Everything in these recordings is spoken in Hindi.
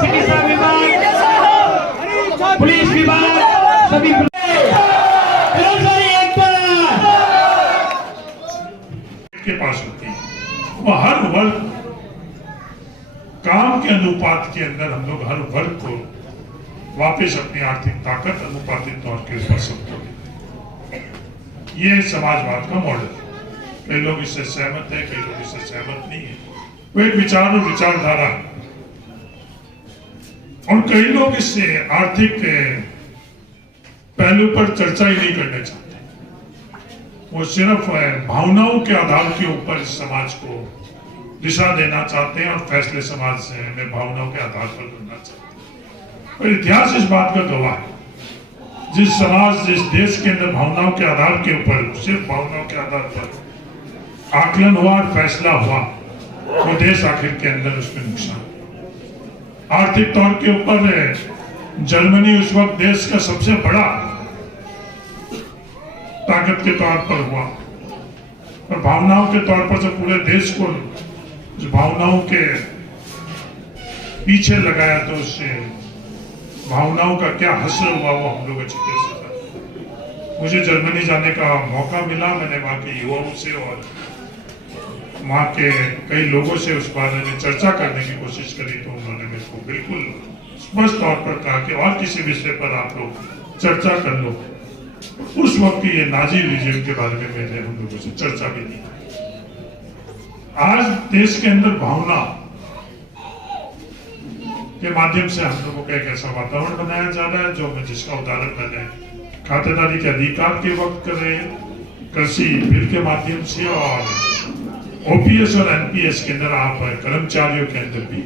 चिकित्सा विभाग, पुलिस विभाग, सभी के पास होती है। वो हर वर्ग काम के अनुपात के अंदर हम लोग हर वर्ग को वापस अपनी आर्थिक ताकत अनुपातिक तौर के ऊपर सबको देते हैं। ये समाजवाद का मॉडल है। कई लोग इससे सहमत है, कई लोग इससे सहमत नहीं है। वो एक विचार और विचारधारा है और कई लोग इससे आर्थिक पहलू पर चर्चा ही नहीं करना चाहते। वो सिर्फ भावनाओं के आधार के ऊपर इस समाज को दिशा देना चाहते हैं और फैसले समाज से में भावनाओं के आधार पर करना चाहते हैं। और इतिहास इस बात का गवाह है। जिस समाज, जिस देश के अंदर भावनाओं के आधार के ऊपर, सिर्फ भावनाओं के आधार पर आकलन हुआ और फैसला हुआ, वो देश आखिर के अंदर उसमें नुकसान। आर्थिक तौर के ऊपर जर्मनी उस वक्त देश का सबसे बड़ा ताकत के तौर पर हुआ और भावनाओं के तौर पर जब पूरे देश को जो भावनाओं के पीछे लगाया तो उससे भावनाओं का क्या हश्र हुआ वो हम लोग अच्छी तरह से। मुझे जर्मनी जाने का मौका मिला। मैंने वहां के युवाओं से और वहां के कई लोगों से उस बारे में चर्चा करने की कोशिश करी तो उन्होंने मेरे को बिल्कुल स्पष्ट तौर पर कहा कि और किसी विषय पर आप लोग चर्चा कर लो। उस वक्त की ये नाजी रिजिम के बारे में मैंने हम लोगों से चर्चा भी नहीं। आज देश के अंदर भावना के माध्यम से हम लोगों का एक ऐसा वातावरण बनाया जा रहा है जो जिसका उदाहरण मैंने खातेदारी के अधिकार के वक्त कर रहे हैं, कृषि बिल के माध्यम से और ओपीएस और एनपीएस के अंदर आप कर्मचारियों के अंदर भी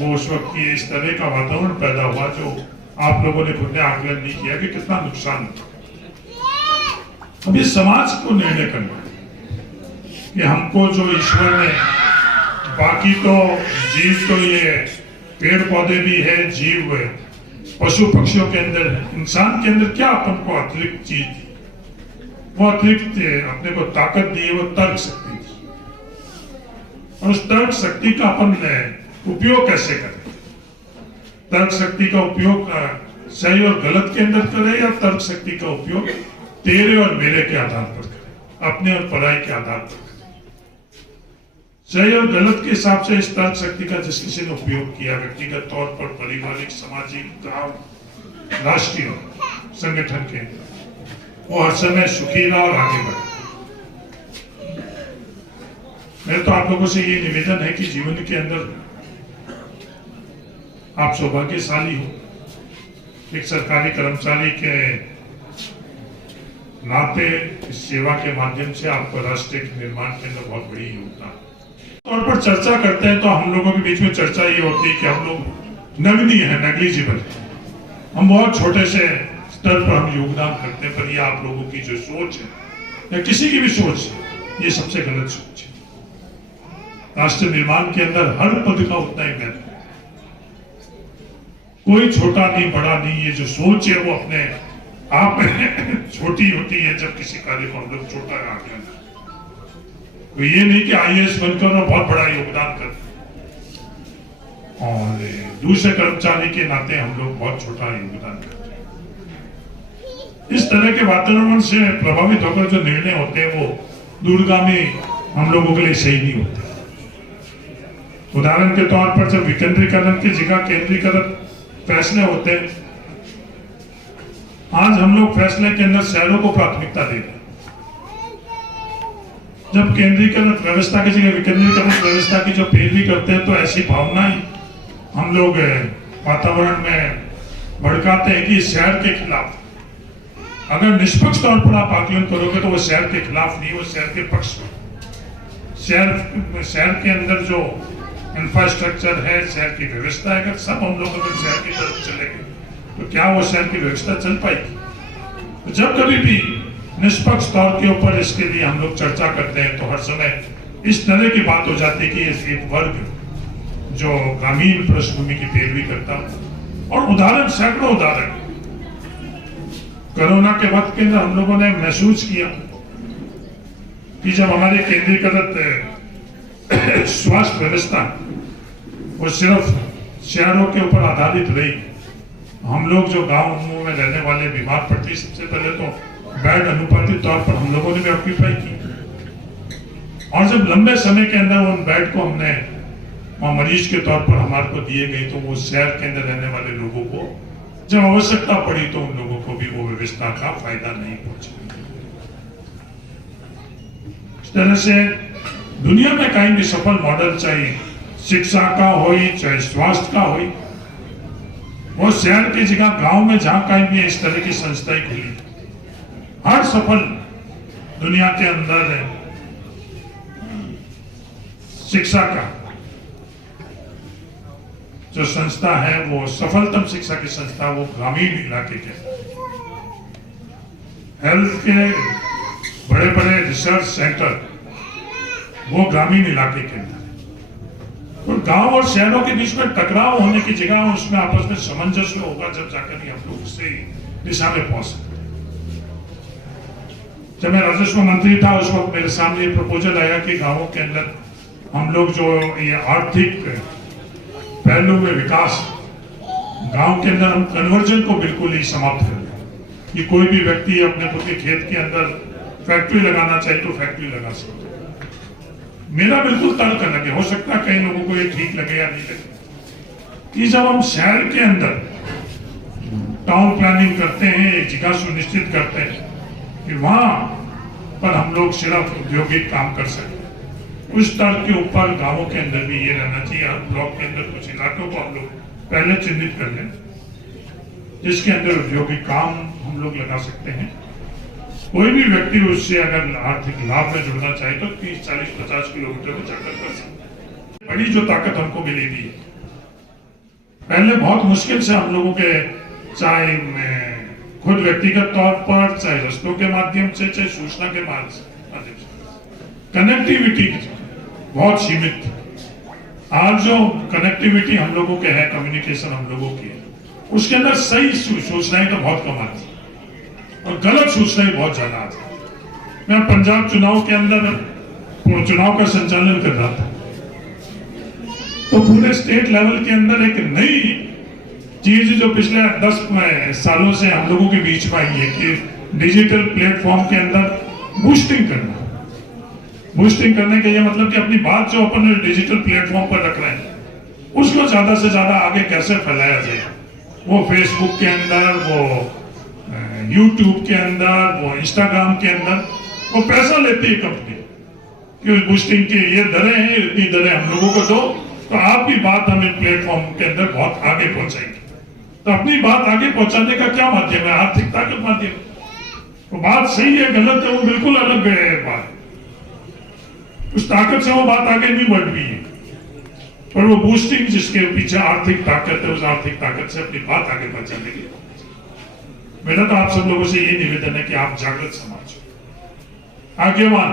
वो उस वक्त की इस तरह का वातावरण पैदा हुआ जो आप लोगों ने खुद ने आकलन नहीं किया कि कितना नुकसान होता। अब इस समाज को निर्णय करना है कि हमको जो ईश्वर ने, बाकी तो जीव तो ये पेड़ पौधे भी है, जीव पशु पक्षियों के अंदर, इंसान के अंदर क्या अपन को अतिरिक्त चीज, वो अतिरिक्त अपने को ताकत दी है, वो तर्क शक्ति। और उस तर्क शक्ति का अपन उपयोग कैसे करें? तर्क शक्ति का उपयोग सही और गलत के अंदर करें या तर्क शक्ति का उपयोग तेरे और मेरे के आधार पर करें, अपने और पराई के आधार पर करें? सही और गलत के हिसाब से इस तर्क शक्ति का जिस किसी ने उपयोग किया, व्यक्तिगत तौर पर, पारिवारिक, सामाजिक, गांव, राष्ट्रीय संगठन के, वो हर समय सुखी रहा और आगे बढ़े। मेरे तो आप लोगों से ये निवेदन है कि जीवन के अंदर आप सौभाग्यशाली हो, एक सरकारी कर्मचारी के नाते इस सेवा के माध्यम से आपको राष्ट्र के निर्माण के अंदर बहुत बड़ी योगदान तौर पर चर्चा करते हैं। तो हम लोगों के बीच में चर्चा ये होती है कि हम लोग नगण्य है, नेग्लिजिबल है, हम बहुत छोटे से स्तर पर हम योगदान करते हैं। पर ये आप लोगों की जो सोच है या किसी की भी सोच है, ये सबसे गलत सोच है। राष्ट्र निर्माण के अंदर हर पद का उतना ही महत्व है, कोई छोटा नहीं बड़ा नहीं। ये जो सोच है वो अपने आप छोटी होती है जब किसी कार्य को हम लोग छोटा आकलन। तो ये नहीं कि आईएएस बनकर बहुत बड़ा योगदान करते और दूसरे कर्मचारी के नाते हम लोग बहुत छोटा योगदान करते हैं। इस तरह के वातावरण से प्रभावित होकर जो निर्णय होते हैं वो दूरगामी हम लोगों के लिए सही नहीं होते। उदाहरण के तौर पर जब विकेंद्रीकरण की जगह केंद्रीकरण फैसले होते हैं, आज हम लोग फैसले के अंदर शहरों को प्राथमिकता दे रहे हैं। जब केंद्रीकरण व्यवस्था की जगह विकेंद्रीकरण व्यवस्था की जो पैरवी करते हैं तो ऐसी भावनाएं हम लोग वातावरण में भड़काते हैं कि शहर के खिलाफ। अगर निष्पक्ष तौर पर आप आकलन करोगे तो वो शहर के खिलाफ नहीं, वो शहर के पक्ष में। शहर के अंदर जो इंफ्रास्ट्रक्चर है, शहर की व्यवस्था है, अगर सब हम लोग अगर शहर की तरफ चलेंगे तो क्या वो शहर की व्यवस्था चल पाएगी? तो जब कभी भी निष्पक्ष तौर के ऊपर इसके लिए हम लोग चर्चा करते हैं तो हर समय इस तरह की बात हो जाती है कि एक वर्ग जो ग्रामीण पृष्ठभूमि की पैरवी करता, और उदाहरण सैकड़ों उदाहरण कोरोना के वक्त के अंदर हम लोगों ने महसूस किया कि जब हमारी केंद्रीकृत स्वास्थ्य व्यवस्था वो सिर्फ शहरों के ऊपर आधारित रही। हम लोग जो गांव में रहने वाले बीमार पड़ते, सबसे पहले तो बेड अनुपातिक तौर पर हम लोगों ने भी ऑक्यूपाई की, और जब लंबे समय के अंदर उन बेड को हमने मरीज के तौर पर हमारे को दिए गए, तो वो शहर के अंदर रहने वाले लोगों को जब आवश्यकता पड़ी तो उन लोगों को भी वो व्यवस्था का फायदा नहीं पहुंचा। इस तरह से दुनिया में कहीं भी सफल मॉडल, चाहे शिक्षा का हो चाहे स्वास्थ्य का हो, वो शहर की जगह गांव में जहां कहीं भी इस तरह की संस्थाएं खुली, हर सफल दुनिया के अंदर शिक्षा का जो संस्था है, वो सफलतम शिक्षा की संस्था वो ग्रामीण इलाके के हेल्थ के बड़े बड़े रिसर्च सेंटर वो ग्रामीण इलाके के अंदर। तो गांव और शहरों के बीच में टकराव होने की जगह उसमें आपस में सामंजस्य होगा, जब जाकर ही हम लोग उसी दिशा में पहुंच सकते। जब मैं राजस्व मंत्री था उस वक्त मेरे सामने प्रपोजल आया कि गांवों के अंदर हम लोग जो ये आर्थिक पहलू में विकास, गांव के अंदर हम कन्वर्जन को बिल्कुल ही समाप्त कर दें कि कोई भी व्यक्ति अपने खुद के खेत के अंदर फैक्ट्री लगाना चाहे तो फैक्ट्री लगा सकते। मेरा बिल्कुल तर्क अलग है, हो सकता है कई लोगों को ये ठीक लगे या नहीं लगे, कि जब हम शहर के अंदर टाउन प्लानिंग करते हैं, एक जगह सुनिश्चित करते हैं कि वहां पर हम लोग सिर्फ औद्योगिक काम कर सकते, उस स्तर के ऊपर गांवों के अंदर भी ये रहना चाहिए। हर ब्लॉक के अंदर कुछ इलाकों को हम लोग पहले चिन्हित कर लें जिसके अंदर औद्योगिक काम हम लोग लगा सकते हैं। कोई भी व्यक्ति उससे अगर आर्थिक लाभ में जुड़ना चाहे तो 30, 40, 50 किलोमीटर में जाकर कर सकते हैं। बड़ी जो ताकत हमको मिली थी, पहले बहुत मुश्किल से हम लोगों के, चाहे खुद व्यक्तिगत तौर पर, चाहे रस्तों के माध्यम से, चाहे सूचना के माध्यम से, कनेक्टिविटी बहुत सीमित। आज जो कनेक्टिविटी हम लोगों के है, कम्युनिकेशन हम लोगों की है, उसके अंदर सही सूचनाएं तो बहुत कम आती और गलत सूचनाएं बहुत ज्यादा आती। मैं पंजाब चुनाव के अंदर चुनाव का संचालन कर रहा था, तो पूरे स्टेट लेवल के अंदर एक नई चीज जो पिछले 10 सालों से हम लोगों के बीच में आई है कि डिजिटल प्लेटफॉर्म के अंदर बूस्टिंग करना। बूस्टिंग करने का ये मतलब कि अपनी बात जो अपन डिजिटल प्लेटफॉर्म पर रख रहे हैं उसको ज्यादा से ज्यादा आगे कैसे फैलाया जाए। वो फेसबुक के अंदर, वो यूट्यूब के अंदर, वो इंस्टाग्राम के अंदर, वो पैसा लेती है कंपनी कि उस बूस्टिंग की ये दरें हैं, इतनी दरें हम लोगों को दो तो आपकी बात हम इन प्लेटफॉर्म के अंदर बहुत आगे पहुंचाएंगे। तो अपनी बात आगे पहुंचाने का क्या माध्यम है? आर्थिक ताकत माध्यम। तो बात सही है गलत है वो बिल्कुल अलग है बात, उस ताकत से वो बात आगे नहीं बढ़ रही है, पर वो बूस्टिंग जिसके पीछे आर्थिक ताकत है, उस आर्थिक ताकत से अपनी बात आगे पहुंचाने की। मेरा तो आप सब लोगों से ये निवेदन है कि आप जागृत समाज, आगेवान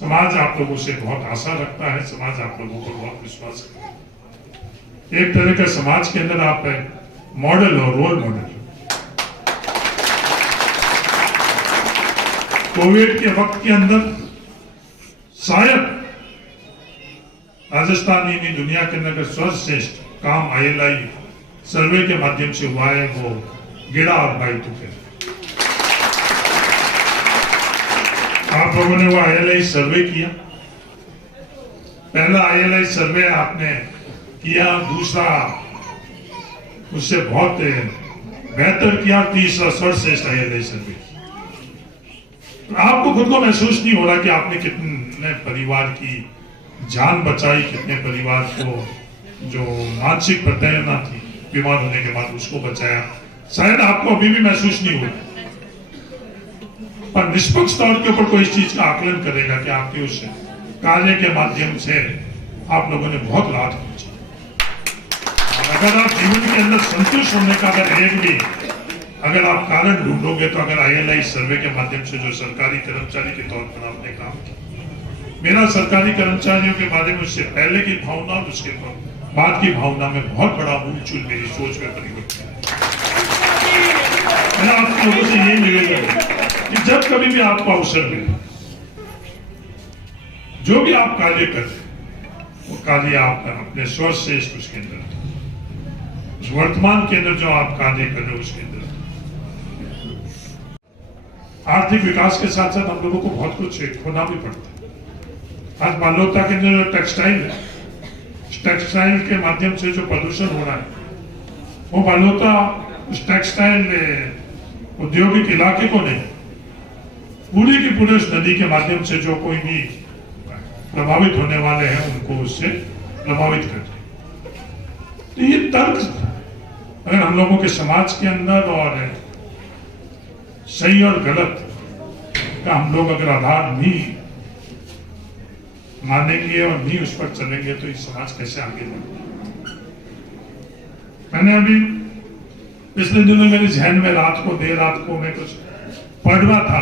समाज आप लोगों से बहुत आशा रखता है, समाज आप लोगों को बहुत विश्वास करता है। एक तरह का समाज के अंदर आप मॉडल हो, रोल मॉडल। कोविड के वक्त के अंदर शायद राजस्थान ही नहीं दुनिया के अंदर सर्वश्रेष्ठ काम ILI सर्वे के माध्यम से हुआ है, वो गिड़ा और बाइतू के। आप लोगों ने वो ILI सर्वे किया, पहला ILI सर्वे आपने किया, दूसरा उससे बहुत बेहतर किया, तीसरा सर्वश्रेष्ठ ILI सर्वे। आपको खुद को महसूस नहीं हो रहा कि आपने कितने परिवार की जान बचाई, कितने परिवार को जो मानसिक प्रताड़ना थी बीमार होने के बाद उसको बचाया, शायद आपको अभी भी महसूस नहीं होगा, पर निष्पक्ष तौर के ऊपर कोई इस चीज का आकलन करेगा कि आपके उस कार्य के माध्यम से आप लोगों ने बहुत लाभ पहुंचा। अगर आप जीवन के अंदर संतुष्ट होने का अगर एक भी अगर आप कारण ढूंढोगे तो अगर ILI सर्वे के माध्यम से जो सरकारी कर्मचारी के तौर पर आपने काम किया, मेरा सरकारी कर्मचारियों के बारे में उससे पहले की भावना और उसके बाद की भावना में बहुत बड़ा मूलचूल मेरी सोच में परिवर्तन है। मैं आप लोगों से यही निवेदन है कि जब कभी भी आपको अवसर मिले, जो भी आप कार्य करें वो कार्य आप अपने सर्वश्रेष्ठ उसके अंदर उस वर्तमान के अंदर जो आप कार्य कर रहे हो उसके अंदर आर्थिक विकास के साथ साथ हम लोगों को बहुत कुछ खोना भी पड़ता है। आज मालौता के अंदर जो टेक्सटाइल है, टेक्सटाइल के माध्यम से जो प्रदूषण हो रहा है वो मालौता उस टेक्सटाइल औद्योगिक इलाके को नहीं, पूरे की पूरे उस नदी के माध्यम से जो कोई भी प्रभावित होने वाले हैं उनको उससे प्रभावित करते हैं। तो ये तर्क अगर हम लोगों के समाज के अंदर और सही और गलत का हम लोग अगर आधार नहीं मानेंगे और नहीं उस पर चलेंगे तो ये समाज कैसे आगे बढ़ेगा। मैंने अभी पिछले दिनों मेरे जहन में रात को देर रात को मैं कुछ पढ़ रहा था,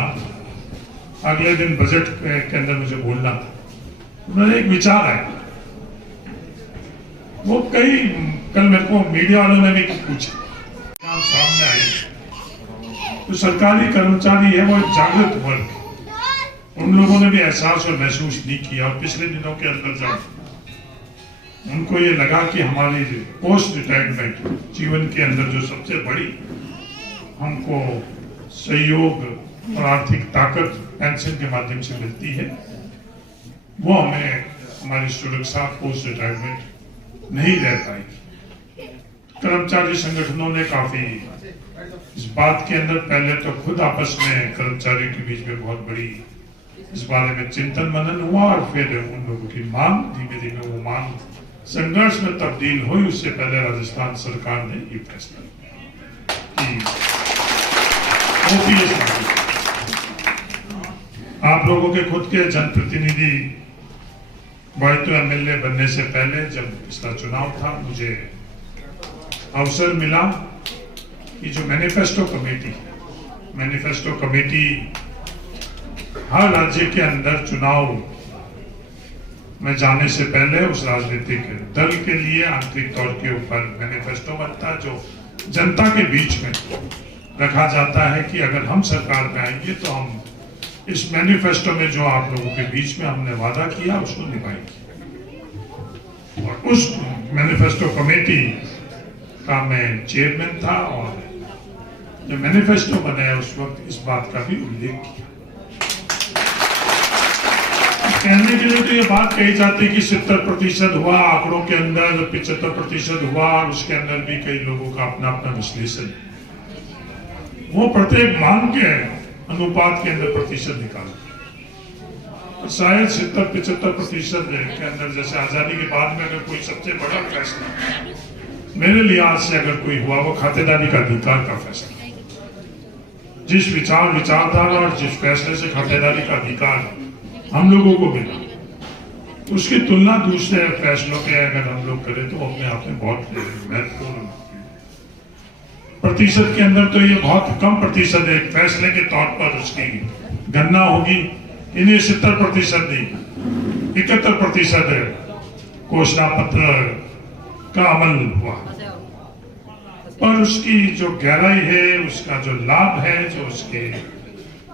अगले दिन बजट के अंदर मुझे बोलना था। मेरा एक विचार है, वो कल मेरे को मीडिया वालों ने भी पूछा, सामने आई तो सरकारी कर्मचारी है वो एक जागृत वर्ग, उन लोगों ने भी एहसास और महसूस नहीं किया। और पिछले दिनों के अंदर जब उनको ये लगा कि हमारी पोस्ट रिटायरमेंट जीवन के अंदर जो सबसे बड़ी हमको सहयोग और आर्थिक ताकत पेंशन के माध्यम से मिलती है, वो हमें हमारी सुरक्षा पोस्ट रिटायरमेंट नहीं रह पाई। कर्मचारी संगठनों ने काफी इस बात के अंदर पहले तो खुद आपस में कर्मचारियों के बीच में बहुत बड़ी इस बारे में चिंतन मनन हुआ और फिर उन लोगों की मांग धीमे धीमे वो मांग संघर्ष में तब्दील हुई। उससे पहले राजस्थान सरकार ने ये फैसला कि आप लोगों के खुद के जनप्रतिनिधि तो एमएलए बनने से पहले जब पिछला चुनाव था, मुझे अवसर मिला कि जो मैनिफेस्टो कमेटी हर राज्य के अंदर चुनाव में जाने से पहले उस राजनीतिक दल के लिए आंतरिक तौर के ऊपर मैनिफेस्टो बनता, जो जनता के बीच में रखा जाता है कि अगर हम सरकार में आएंगे तो हम इस मैनिफेस्टो में जो आप लोगों के बीच में हमने वादा किया उसको निभाएंगे। और उस मैनिफेस्टो कमेटी का मैं चेयरमैन था और जब मैनिफेस्टो बनाया उस वक्त इस बात का भी उल्लेख किया। कहने के लिए तो ये बात कही जाती कि 70% हुआ, आंकड़ों के अंदर 75% हुआ, और उसके अंदर भी कई लोगों का अपना अपना विश्लेषण, वो प्रत्येक मांग के अनुपात के अंदर प्रतिशत निकालते। शायद 70-75% के अंदर जैसे आजादी के बाद में अगर कोई सबसे बड़ा फैसला मेरे लिहाज से अगर कोई हुआ वो खातेदारी का अधिकार का फैसला। जिस विचारधारा और जिस फैसले से खातेदारी का अधिकार हम लोगों को मिला, उसकी तुलना दूसरे फैसलों के अगर हम लोग करें तो अपने आप में बहुत महत्वपूर्ण। प्रतिशत के अंदर तो ये बहुत कम प्रतिशत है, फैसले के तौर पर उसकी गणना होगी। इन्हें 70% नहीं 71% है घोषणा पत्र का अमल हुआ, पर उसकी जो गहराई है, उसका जो लाभ है, जो उसकी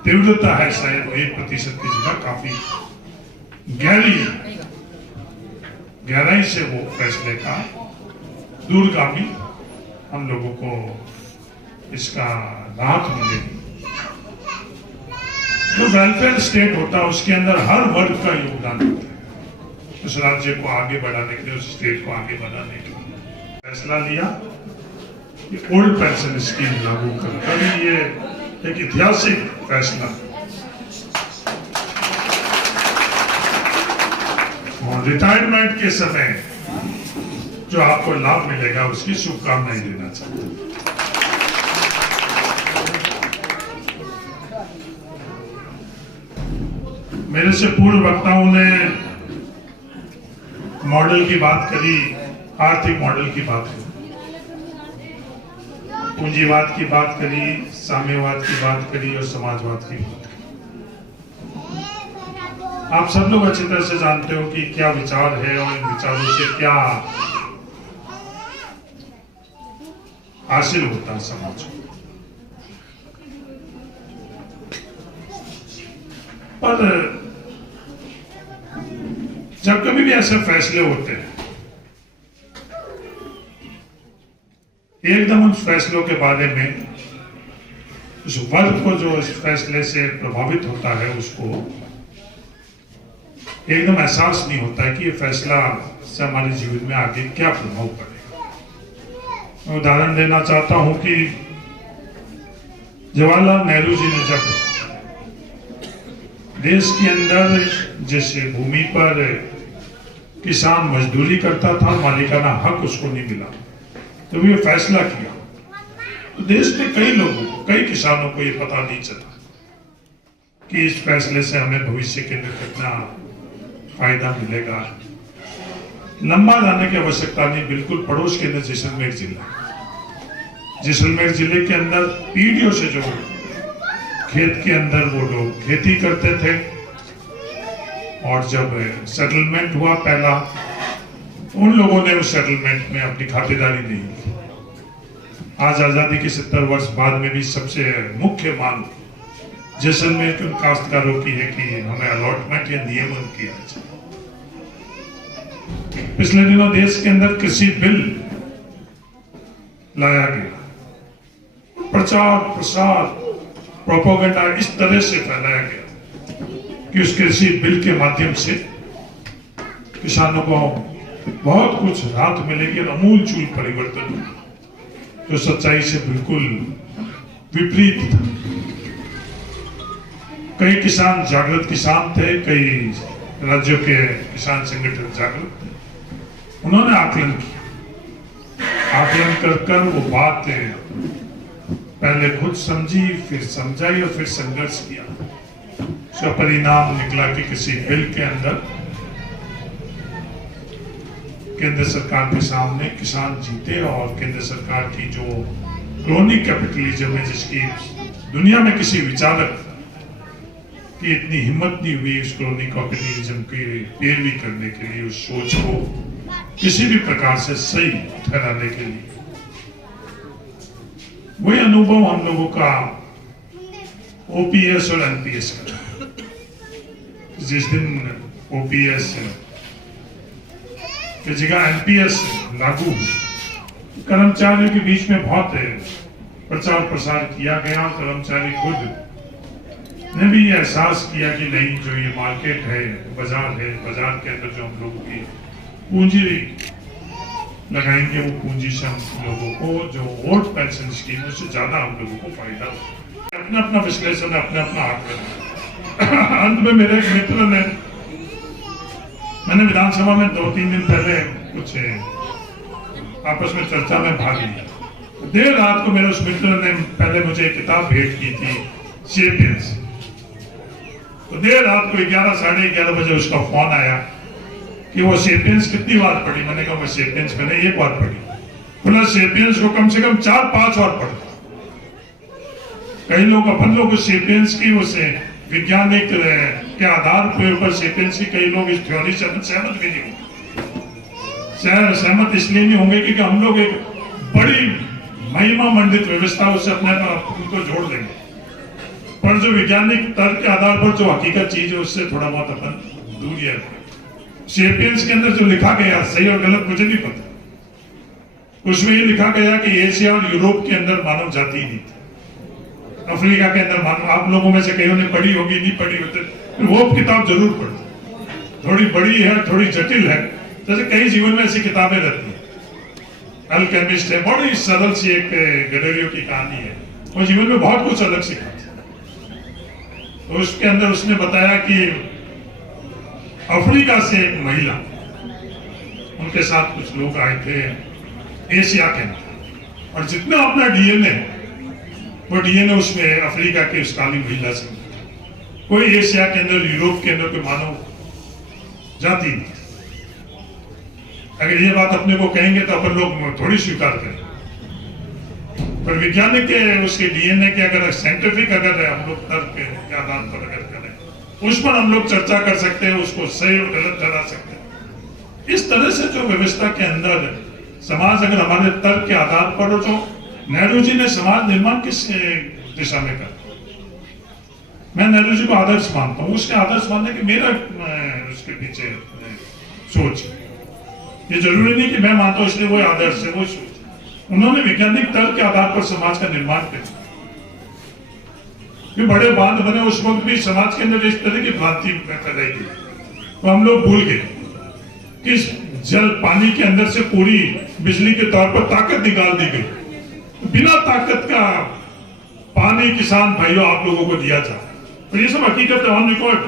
तीव्रता है, शायद 1% की जगह काफी गहराई से वो फैसले का दूरगामी हम लोगों को इसका राहत मिलेगी। जो वेलफेयर स्टेट होता है उसके अंदर हर वर्ग का योगदान होता है उस राज्य को आगे बढ़ाने के लिए, उस स्टेट को आगे बढ़ाने के लिए। फैसला लिया कि ओल्ड पेंशन स्कीम लागू कर, ये एक ऐतिहासिक फैसला। और रिटायरमेंट के समय जो आपको लाभ मिलेगा उसकी शुभकामनाएं देना चाहता हूं। मेरे से पूर्व वक्ताओं ने मॉडल की बात करी, आर्थिक मॉडल की बात करी, पूंजीवाद की बात करी, साम्यवाद की बात करी और समाजवाद की बात करी। आप सब लोग अच्छी तरह से जानते हो कि क्या विचार है और इन विचारों से क्या हासिल होता है समाज को। पर जब कभी भी ऐसे फैसले होते हैं एकदम उन फैसलों के बारे में उस वर्ग को जो इस फैसले से प्रभावित होता है उसको एकदम एहसास नहीं होता है कि ये फैसला से हमारे जीवन में आगे क्या प्रभाव पड़ेगा। मैं उदाहरण देना चाहता हूं कि जवाहरलाल नेहरू जी ने जब देश के अंदर जैसे भूमि पर किसान मजदूरी करता था, मालिकाना हक उसको नहीं मिला, तो ये फैसला किया तो देश के कई लोगों को, कई किसानों को ये पता नहीं चला कि इस फैसले से हमें भविष्य के लिए कितना फायदा मिलेगा। लंबा जाने की आवश्यकता नहीं, बिल्कुल पड़ोस के अंदर जैसलमेर जिला, जैसलमेर जिले के अंदर पीढ़ियों से जो खेत के अंदर वो लोग खेती करते थे और जब सेटलमेंट हुआ पहला, उन लोगों ने उस सेटलमेंट में अपनी खातिरदारी दी। आज आजादी के 70 वर्ष बाद में भी सबसे मुख्य मांग जैसलमेर के काश्तकारों की है कि हमें अलॉटमेंट या नियमन किया जाए। पिछले दिनों देश के अंदर कृषि बिल लाया गया, प्रचार प्रसार प्रोपेगेंडा इस तरह से फैलाया गया कि उस कृषि बिल के माध्यम से किसानों को बहुत कुछ राहत मिलेगी और अमूलचूल परिवर्तन होगा, जो सच्चाई से बिल्कुल विपरीत था। कई किसान जागृत किसान थे, कई राज्यों के किसान संगठन जागृत थे। उन्होंने आकलन किया, आकलन कर वो बात पहले खुद समझी, फिर समझाई और फिर संघर्ष किया। उसका परिणाम निकला कि किसी बिल के अंदर केंद्र सरकार के सामने किसान जीते और केंद्र सरकार की जो क्रोनी कैपिटलिज्म है, जिसकी दुनिया में किसी विचारक की इतनी हिम्मत नहीं हुई उस क्रोनी कैपिटलिज्म की पैरवी करने के लिए, उस सोच को किसी भी प्रकार से सही ठहराने के लिए। वही अनुभव हम लोगों का ओपीएस और एनपीएस का। जिस दिन ओपीएस की जगह एनपीएस लागू, कर्मचारियों के बीच में बहुत प्रचार प्रसार किया गया। कर्मचारी खुद ने भी एहसास किया कि नहीं, जो ये मार्केट है, बाजार है, बाजार के अंदर जो हम लोगों की पूंजी लगाएंगे, वो पूंजी से हम लोगों को जो वोट पेंशन स्कीम है उससे ज्यादा हम लोगों को फायदा होगा। अपना अपना विश्लेषण, अपना अपना आकलन। अंत में मेरे एक मित्र ने, मैंने विधानसभा में 2-3 दिन पहले कुछ आपस में चर्चा में भाग लिया। देर रात को मेरे उस मित्र ने पहले मुझे एक किताब भेंट की थी, सेपियंस। तो देर रात को 11, साढ़े 11 बजे उसका फोन आया कि वो सेपियंस कितनी बार पढ़ी। मैंने कहा मैं सेपियंस मैंने 1 बार पढ़ी। बोला सेपियंस को कम से कम 4-5 बार पढ़। कई लोग, अपन लोग सेपियंस की उसे वैज्ञानिक के आधार के ऊपर सेपियंस की कई लोग इस थ्योरी से सहमत भी नहीं होंगे। सहमत इसलिए नहीं होंगे क्योंकि हम लोग एक बड़ी महिमा मंडित व्यवस्था उससे अपने उनको जोड़ देंगे, पर जो वैज्ञानिक तर्क के आधार पर जो हकीकत चीज है उससे थोड़ा बहुत अपन दूर है। सेपियंस के अंदर जो लिखा गया, सही और गलत मुझे नहीं पता। उसमें ये लिखा गया कि एशिया और यूरोप के अंदर मानव जाति नहीं थी, अफ्रीका के अंदर मानव। आप लोगों में से कईयों ने पढ़ी होगी, नहीं पढ़ी होती, वो किताब जरूर पढ़ो। थोड़ी बड़ी है, थोड़ी जटिल है, जैसे कई जीवन में ऐसी किताबें रहती हैं। अल्केमिस्ट है, बड़ी सरल सी एक गडेरियो की कहानी है, वो जीवन में बहुत कुछ अलग सिखाती है। तो उसके अंदर उसने बताया कि अफ्रीका से एक महिला, उनके साथ कुछ लोग आए थे एशिया के अंदर, और जितना अपना डीएनए, वो डीएनए उसमें अफ्रीका के उस काली महिला से, कोई एशिया के अंदर, यूरोप के अंदर कोई मानव जाति नहीं। अगर ये बात अपने को कहेंगे तो अपन लोग थोड़ी स्वीकार करें, पर वैज्ञानिक के उसके डीएनए के अगर साइंटिफिक अगर हम लोग तर्क के आधार पर अगर करें, उस पर हम लोग चर्चा कर सकते हैं, उसको सही और गलत ठहरा सकते हैं। इस तरह से जो व्यवस्था के अंदर समाज अगर हमारे तर्क के आधार पर, जो नेहरू जी ने समाज निर्माण किस दिशा में करा, मैं नेहरू जी को आदर्श मानता हूँ। उसके आदर्श मानने की मेरा उसके पीछे सोच, ये जरूरी नहीं कि मैं मानता हूँ इसलिए वो आदर्श है, वो सोच। उन्होंने वैज्ञानिक तर्क के आधार पर समाज का निर्माण किया। ये बड़े बांध बने उस वक्त भी समाज के अंदर इस तरह की भ्रांति फैलाई गई, तो हम लोग भूल गए कि इस जल पानी के अंदर से पूरी बिजली के तौर पर ताकत निकाल दी गई। बिना ताकत का पानी किसान भाइयों आप लोगों को दिया जाए, तो ये सब हकीकत ऑन रिकॉर्ड।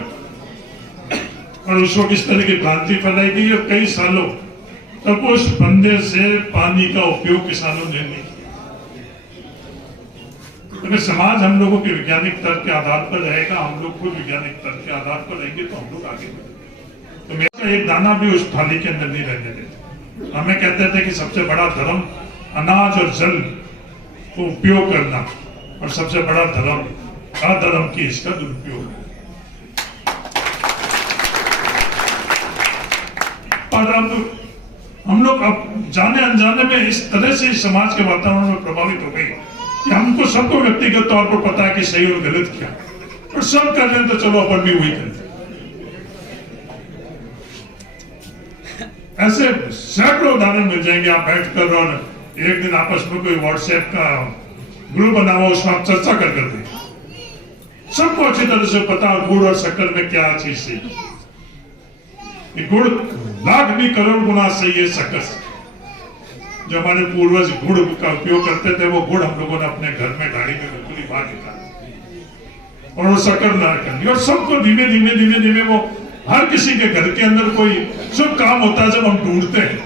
और उस वक्त इस तरह की भ्रांति फैलाई गई और कई सालों तक उस बंदे से पानी का उपयोग किसानों ने नहीं किया। अगर समाज हम लोगों के वैज्ञानिक तर्क के आधार पर रहेगा, हम लोग खुद वैज्ञानिक तर्क के आधार पर रहेंगे, तो हम लोग आगे बढ़ेंगे। तो मेरा एक दाना भी उस थाली के अंदर नहीं रहने देते। हमें कहते थे कि सबसे बड़ा धर्म अनाज और जल को उपयोग करना, और सबसे बड़ा धर्म अधर्म की इसका दुरुपयोग है। और अब हम लोग अब जाने अनजाने में इस तरह से इस समाज के वातावरण में प्रभावित हो गए कि हमको सबको व्यक्तिगत तौर पर पता है कि सही और गलत क्या, और सब कर रहे हैं तो चलो अपन भी वही करें। ऐसे सैकड़ों उदाहरण मिल जाएंगे। आप बैठकर और एक दिन आपस में कोई व्हाट्सएप का ग्रुप बना हुआ, उसमें आप चर्चा कर करते, सबको अच्छी तरह से पता गुड़ और शक्कर में क्या चीज से, गुड़ लाख भी करोड़ गुना सही है शक्कर से। जो हमारे पूर्वज गुड़ का उपयोग करते थे, वो गुड़ हम लोगों ने अपने घर में गाड़ी में बिल्कुल ही बाहर निकाला और वो शक्कर ना कर दी। और सबको धीमे धीमे धीमे धीमे वो हर किसी के घर के अंदर कोई शुभ काम होता है जब हम ढूंढते हैं,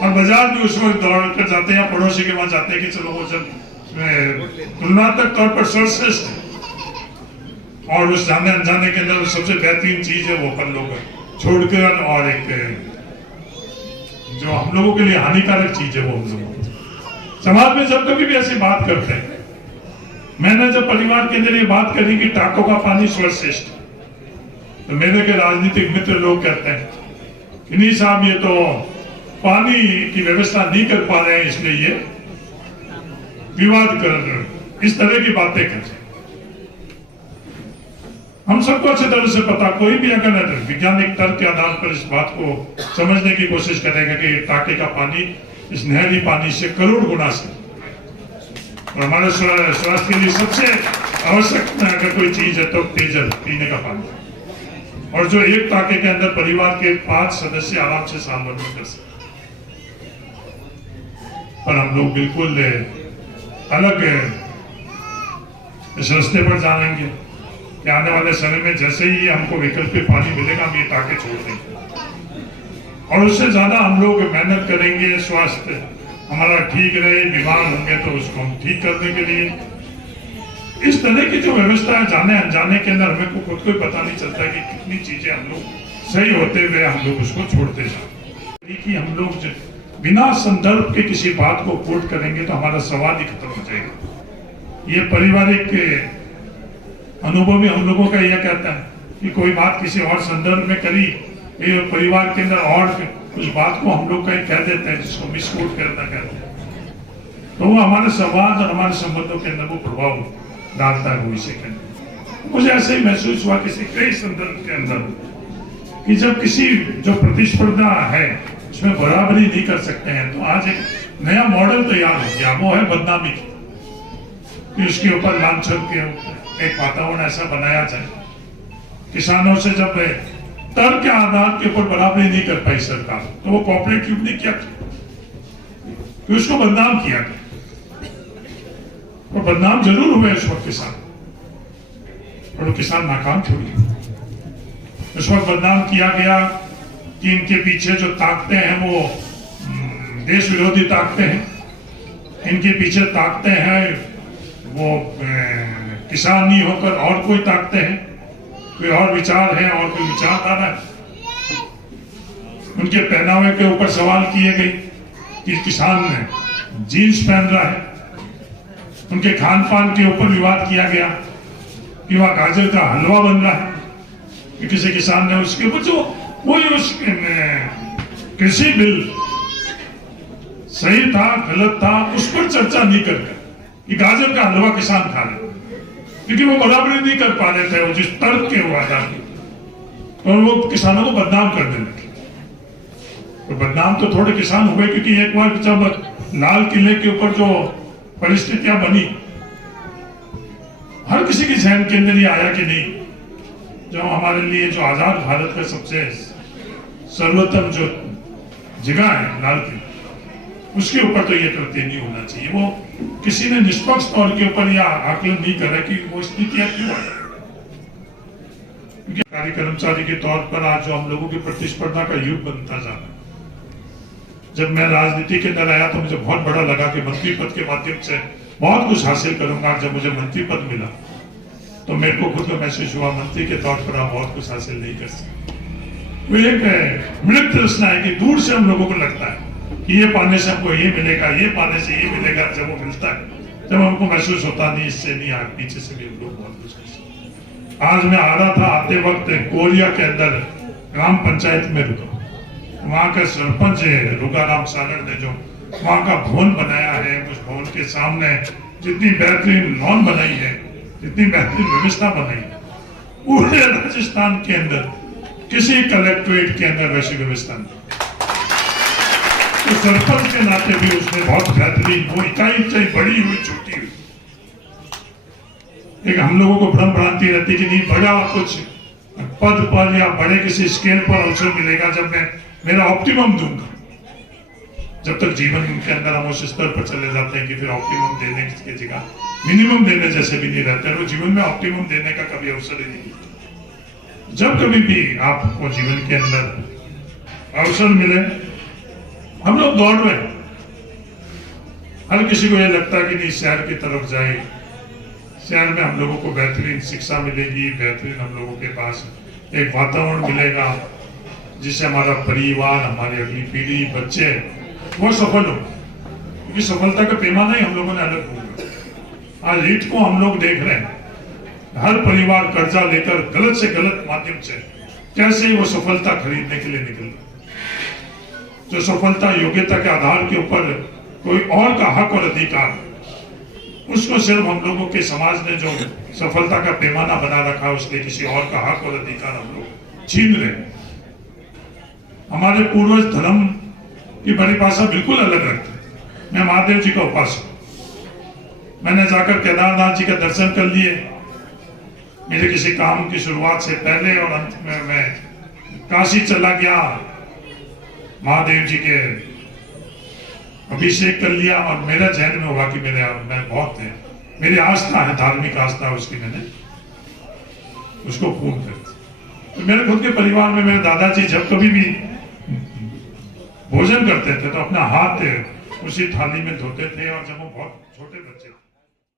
और बाजार भी उस वक्त दौड़ कर जाते हैं, पड़ोसी के वहां जाते हैं कि चलो वो जब तुलनात्मक तौर पर सर्वश्रेष्ठ है, और उस जाने अनजाने के अंदर सबसे बेहतरीन चीज है वो अपन लोग छोड़कर, और एक जो हम लोगों के लिए हानिकारक चीज है वो हम लोग समाज में जब कभी भी ऐसी बात करते हैं। मैंने जब परिवार के अंदर ये बात करी कि टाकों का पानी सर्वश्रेष्ठ, तो मेरे के राजनीतिक मित्र लोग कहते हैं कि नहीं साहब, ये तो पानी की व्यवस्था नहीं कर पा रहे हैं इसलिए ये विवाद कर रहे हैं, इस तरह की बातें कर रहे हैं। हम सबको अच्छी तरह से पता, कोई भी अगर वैज्ञानिक तर्क के आधार पर इस बात को समझने की कोशिश करेगा कि टाके का पानी इस नहरी पानी से करोड़ गुना से, और हमारे स्वास्थ्य के लिए सबसे आवश्यक अगर कोई चीज है तो पेयजल, पीने का पानी, और जो एक टाके के अंदर परिवार के 5 सदस्य आराम से साल भर में कर सकते। पर हम लोग बिल्कुल अलग इस रास्ते पर जाएंगे कि आने वाले समय में जैसे ही हमको वैकल्पिक पानी मिलेगा, हम ये टाके छोड़ देंगे, और उससे ज्यादा हम लोग मेहनत करेंगे स्वास्थ्य हमारा ठीक रहे। बीमार होंगे तो उसको हम ठीक करने के लिए इस तरह की जो व्यवस्था है, जाने अनजाने के अंदर हमें खुद को पता नहीं चलता कि कितनी चीजें हम लोग सही होते हुए हम लोग उसको छोड़ते जाते। कि हम लोग बिना संदर्भ के किसी बात को कोट करेंगे तो हमारा सवाल ही खत्म हो जाएगा। ये पारिवारिक अनुभव भी हम लोगों का यह कहता है कि कोई बात किसी और संदर्भ में करी, ये परिवार के अंदर और कुछ बात को हम लोग कहीं कह देते हैं जिसको मिसकोट करना कहते हैं, तो वो हमारे समाज और हमारे संबंधों के अंदर वो प्रभाव डालता है। वो इसे कहते, मुझे ऐसे ही महसूस हुआ किसी कई संदर्भ के अंदर कि जब किसी जो प्रतिस्पर्धा है उसमें बराबरी नहीं कर सकते हैं, तो आज एक नया मॉडल तैयार हो गया, वो है बदनामी की, कि उसके ऊपर लांछन के एक वातावरण ऐसा बनाया जाए। किसानों से जब तर्क के आधार के ऊपर बराबरी नहीं कर पाई सरकार, तो वो कोऑपरेटिव ने क्या किया कि उसको बदनाम किया गया, और बदनाम जरूर हुए उस वक्त किसान, और वो किसान नाकाम थोड़ी। उस वक्त बदनाम किया गया कि इनके पीछे जो ताकतें हैं वो देश विरोधी ताकतें हैं, इनके पीछे ताकतें हैं वो किसान नहीं होकर और कोई ताकतें हैं, कोई और विचार है और कोई विचारधारा है। उनके पहनावे के ऊपर सवाल किए गए कि किसान जीन्स पहन रहा है, उनके खान पान के ऊपर विवाद किया गया कि वह गाजर का हलवा बन रहा है, कि किसी किसान ने उसके ऊपर जो वही उस कृषि बिल सही था गलत था उस पर चर्चा नहीं कर कि गाजर का हलवा किसान खा रहे, क्योंकि वो बराबरी नहीं कर पा रहे थे वो जिस तर्क के हुआ था, और वो किसानों को बदनाम कर देने लगे। तो बदनाम तो थोड़े किसान हुए, क्योंकि एक बार जब लाल किले के ऊपर जो परिस्थितियां बनी, हर किसी के जहन के अंदर ये आया कि नहीं, जो हमारे लिए जो आजाद भारत का सबसे सर्वोत्तम जो जगह है लाल किला, उसके ऊपर तो ये कृत्य नहीं होना चाहिए। वो किसी ने निष्पक्ष तौर के ऊपर या आकलन नहीं करा कि वो स्थितियां क्यों आई, क्योंकि कार्य कर्मचारी के तौर पर आज जो हम लोगों की प्रतिस्पर्धा का युग बनता जा रहा है। जब मैं राजनीति के अंदर आया तो मुझे बहुत बड़ा लगा कि मंत्री पद के माध्यम से बहुत कुछ हासिल करूंगा। जब मुझे मंत्री पद मिला तो मेरे को खुद को महसूस हुआ मंत्री के तौर पर आप बहुत कुछ हासिल नहीं कर सकते। वो एक मृत तृष्णा है कि दूर से हम लोगों को लगता है कि ये पाने से हमको ये मिलेगा, ये पाने से ये मिलेगा। जब वो मिलता है जब हमको महसूस होता नहीं, इससे नहीं आगे पीछे से भी हम लोग बहुत कुछ कर। आज मैं आ रहा था, आते वक्त कोरिया के अंदर ग्राम पंचायत में रुका। वहां का सरपंच है रुगाराम सागर ने जो वहां का भवन बनाया है, उस भवन के सामने जितनी बेहतरीन लॉन बनाई है, जितनी बेहतरीन व्यवस्था बनाई है, पूरे राजस्थान के अंदर किसी कलेक्ट्रेट के अंदर वैसी व्यवस्था नहीं। तो सरपंच के नाते भी उसने बहुत बेहतरीन, वो इकाई चाहे बड़ी हुई छोटी हुई, एक हम लोगों को भ्रम भ्रांति रहती कि नहीं बड़ा कुछ पद पर या बड़े किसी स्केल पर अवसर मिलेगा जब मैं मेरा ऑप्टिमम दूंगा। जब तक जीवन के अंदर हम उस स्तर पर चले जाते हैं कि फिर ऑप्टिमम देने की जगह मिनिमम देने जैसे भी नहीं रहते, वो जीवन में ऑप्टिमम देने का कभी अवसर ही नहीं। जब कभी भी आपको जीवन के अंदर अवसर मिले, हम लोग दौड़ रहे हैं। हर किसी को यह लगता है कि नहीं शहर की तरफ जाए, शहर में हम लोगों को बेहतरीन शिक्षा मिलेगी, बेहतरीन हम लोगों के पास एक वातावरण मिलेगा जिससे हमारा परिवार, हमारी अगली पीढ़ी, बच्चे वो सफल हो। क्योंकि सफलता का पैमाना ही हम लोगों ने अलग होगा। आज ईट को हम लोग देख रहे हैं, हर परिवार कर्जा लेकर गलत से गलत माध्यम से कैसे ही वो सफलता खरीदने के लिए निकल रहा। जो सफलता योग्यता के आधार के ऊपर कोई और का हक और अधिकार, उसको सिर्फ हम लोगों के समाज ने जो सफलता का पैमाना बना रखा है, उसके किसी और का हक और अधिकार हम लोग छीन रहे हैं। हमारे पूर्वज धर्म की परिभाषा बिल्कुल अलग रखते हैं। मैं महादेव जी का उपासक, मैंने जाकर केदारनाथ जी का दर्शन कर लिए। मेरे किसी काम की शुरुआत से पहले और अंत में मैं काशी चला गया, महादेव जी के अभिषेक कर लिया और मेरा जहन में होगा कि मैं बहुत है, मेरी आस्था है, धार्मिक आस्था, उसकी मैंने उसको पूर्ण कर दिया। तो मेरे खुद के परिवार में मेरे दादाजी जब कभी भी भोजन करते थे तो अपना हाथ उसी थाली में धोते थे, और जब वो बहुत छोटे बच्चे थे